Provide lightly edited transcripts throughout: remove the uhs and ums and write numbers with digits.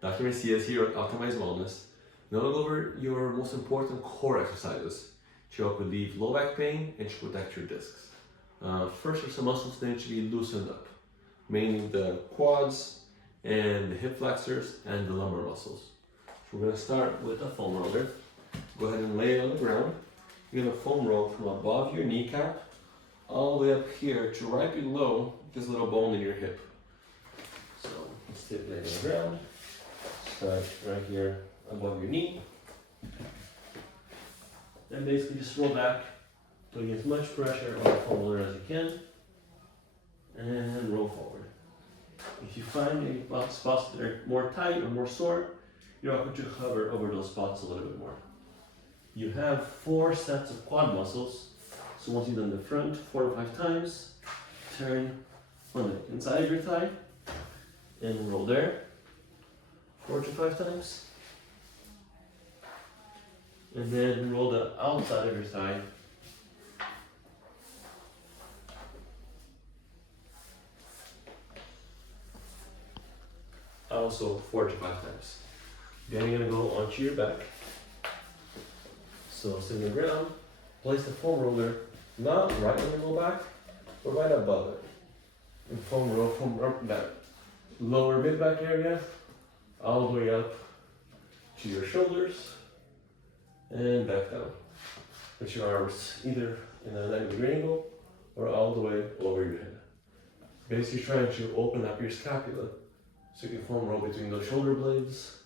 Dr. Messias here at Optimize Wellness. Now we'll go over your most important core exercises to help relieve low back pain and to protect your discs. First are some muscles that need to be loosened up, mainly the quads and the hip flexors and the lumbar muscles. So we're going to start with a foam roller. Go ahead and lay it on the ground. You're going to foam roll from above your kneecap all the way up here to right below this little bone in your hip. So let's take it on the ground. Start right here above your knee. And basically just roll back, putting as much pressure on the foam roller as you can, and roll forward. If you find any spots that are more tight or more sore, you're welcome to hover over those spots a little bit more. You have 4 sets of quad muscles, so once you've done the front 4 to 5 times, turn on the inside of your thigh and roll there 4 to 5 times. And then roll the outside of your thigh. Also 4 to 5 times. Then you're going to go onto your back. So sit on the ground, place the foam roller not right on your low back, but right above it. And foam roll from that lower mid back area all the way up to your shoulders and back down. Put your arms either in a 90-degree angle or all the way over your head. Basically trying to open up your scapula so you can foam roll between those shoulder blades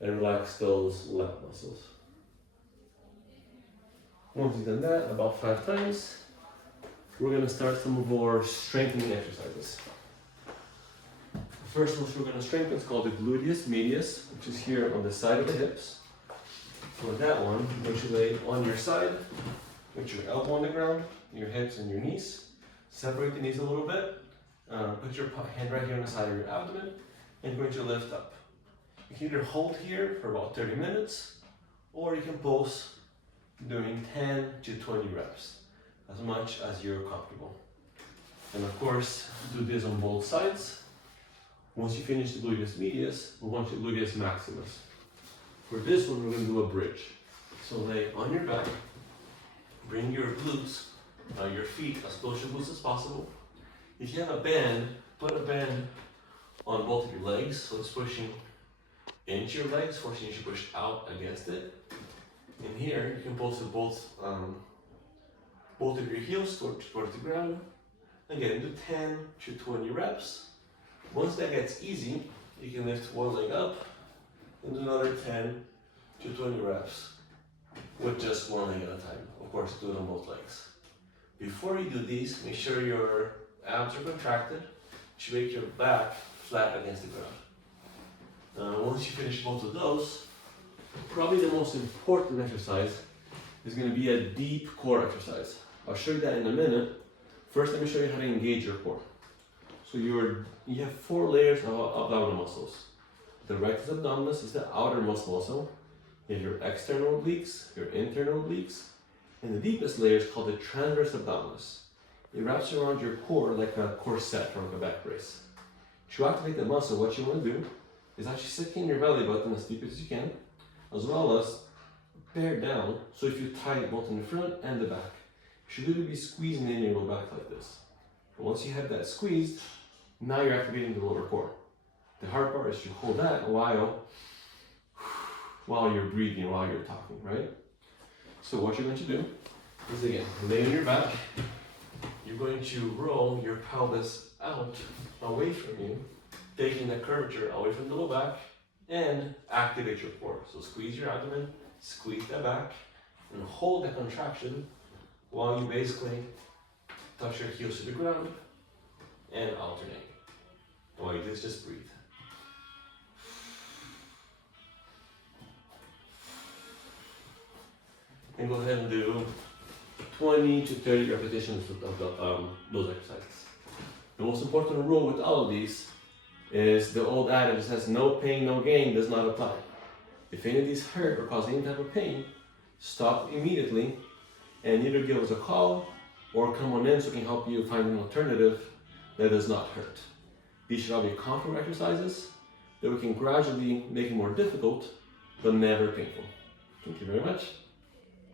and relax those lat muscles. Once you've done that about 5 times, we're going to start some of our strengthening exercises. The first one we're going to strengthen is called the gluteus medius, which is here on the side of the hips. For that one, you're going to lay on your side, put your elbow on the ground, your hips and your knees. Separate the knees a little bit. Put your hand right here on the side of your abdomen, and you're going to lift up. You can either hold here for about 30 minutes, or you can pulse doing 10 to 20 reps, as much as you're comfortable. And of course, do this on both sides. Once you finish the gluteus medius, we'll want to gluteus maximus. For this one, we're going to do a bridge. So lay on your back, bring your glutes, your feet as close to your glutes as possible. If you have a band, put a band on both of your legs, so it's pushing into your legs, forcing you to push out against it. And here, you can pulse with both of your heels towards the ground. Again, do 10 to 20 reps. Once that gets easy, you can lift one leg up and do another 10 to 20 reps with just one leg at a time. Of course, do it on both legs. Before you do these, make sure your abs are contracted to make your back flat against the ground. Once you finish both of those, probably the most important exercise is going to be a deep core exercise. I'll show you that in a minute. First, let me show you how to engage your core. So you have 4 layers of abdominal muscles. The rectus abdominis is the outermost muscle. You have your external obliques, your internal obliques, and the deepest layer is called the transverse abdominis. It wraps around your core like a corset or like a back brace. To activate the muscle, what you want to do is actually stick in your belly button as deep as you can, as well as bear down, so if you tie it both in the front and the back, you should literally be squeezing in your lower back like this. And once you have that squeezed, now you're activating the lower core. The hard part is to hold that while you're breathing, while you're talking, right? So what you're going to do is, again, lay on your back. You're going to roll your pelvis out away from you, taking the curvature away from the low back, and activate your core. So squeeze your abdomen, squeeze that back, and hold that contraction while you basically touch your heels to the ground and alternate. While you do this, just breathe. And go ahead and do 20 to 30 repetitions of those exercises. The most important rule with all of these is the old adage that says no pain, no gain does not apply. If any of these hurt or cause any type of pain, stop immediately and either give us a call or come on in so we can help you find an alternative that does not hurt. These should all be comfortable exercises that we can gradually make it more difficult, but never painful. Thank you very much.